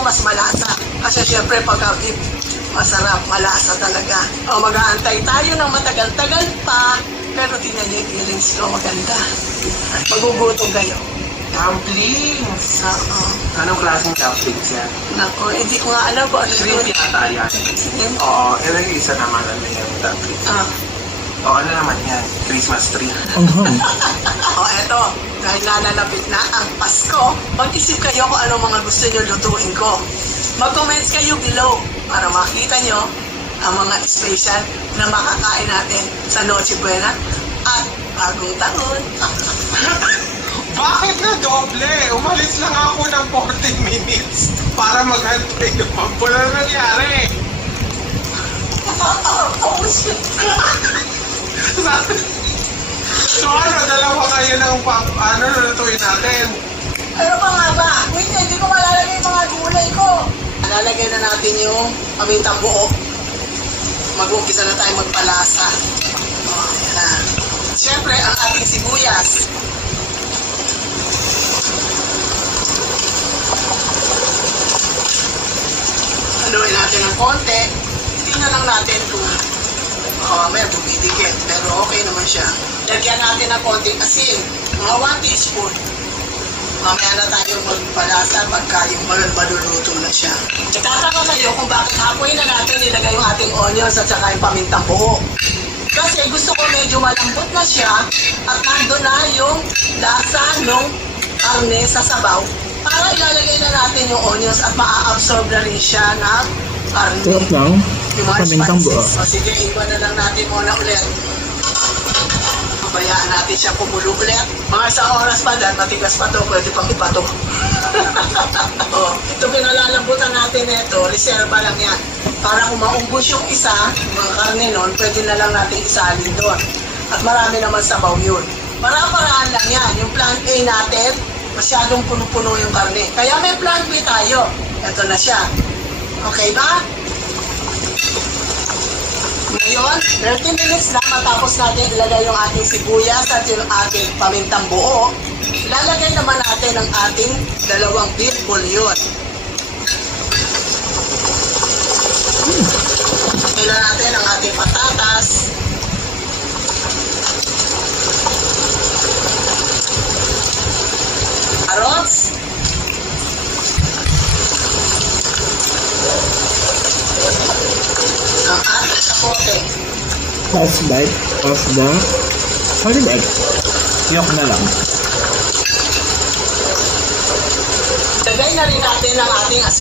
lang mas malasa. Kasi syempre pagka beef, masarap, malasa talaga. O mag-aantay tayo ng matagal-tagal pa. Pero tingnan niyo yung earrings ko, maganda. Magugutom kayo. Dumplings! Oo. Anong klaseng dumplings yan? Nako, hindi ko nga alam kung ano Shrimp yun. yata yan. Shrimp? Oo, isa naman ano yung dumplings. O ano naman yan? Christmas tree. O eto, dahil nalalapit na ang Pasko, mag-isip kayo kung ano mga gusto nyo lutuin ko. Mag-comments kayo below para makita nyo ang mga special na makakain natin sa Noche Buena at bagong taon. Bakit na doble? Umalis lang ako ng 40 minutes para maghantay naman. Wala na nangyari. Oh, shit. So ano, dalawa kayo ng lutuin natin? Ano pa nga ba? Wait, hindi ko malalagay yung mga gulay ko. Lalagay na natin yung pamintang buo. Mag-umpisa na tayo magpalasa. O, yan na. Siyempre, ang ating sibuyas. Haluin natin ng konti. Tingnan lang natin kung may bumidikit. Pero okay naman siya. Lagyan natin ng konting asin. Mga 1 teaspoon. Mamaya na tayo magpalasa pagka yung maluluto na siya. Nagtataka kayo kung bakit halfway na natin nilagay yung ating onions at saka yung pamintang buo. Kasi gusto ko medyo malambot na siya at nandun na yung lasa ng karne sa sabaw. Para ilalagay na natin yung onions at maa-absorb na rin siya ng karne. Sarap lang. Yung mga Pamintang buo. spices. O sige, iba na lang natin muna ulit. Bayaan natin siya kumulo ulit. Mga isang oras pa dahil matigas pa to, pwede pang ipato. Oh, ito pinalalambutan natin ito, reserva lang yan. Para kung maumbos yung isa, yung mga karne nun, pwede na lang natin isalin doon. At marami naman sabaw yun. Para-paraan lang yan. Yung plan A natin, masyadong puno-puno yung karne. Kaya may plan B tayo. Ito na siya. Okay ba? Ngayon, 30 minutes na matapos natin ilagay yung ating sibuyas at yung ating pamintang buo. Ilalagay naman natin ang ating dalawang beef bouillon. Ila natin ang ating patatas. Carrots. Ang ating kapote. Last bite of the olive egg. Yok na lang. Lagay na rin natin ang ating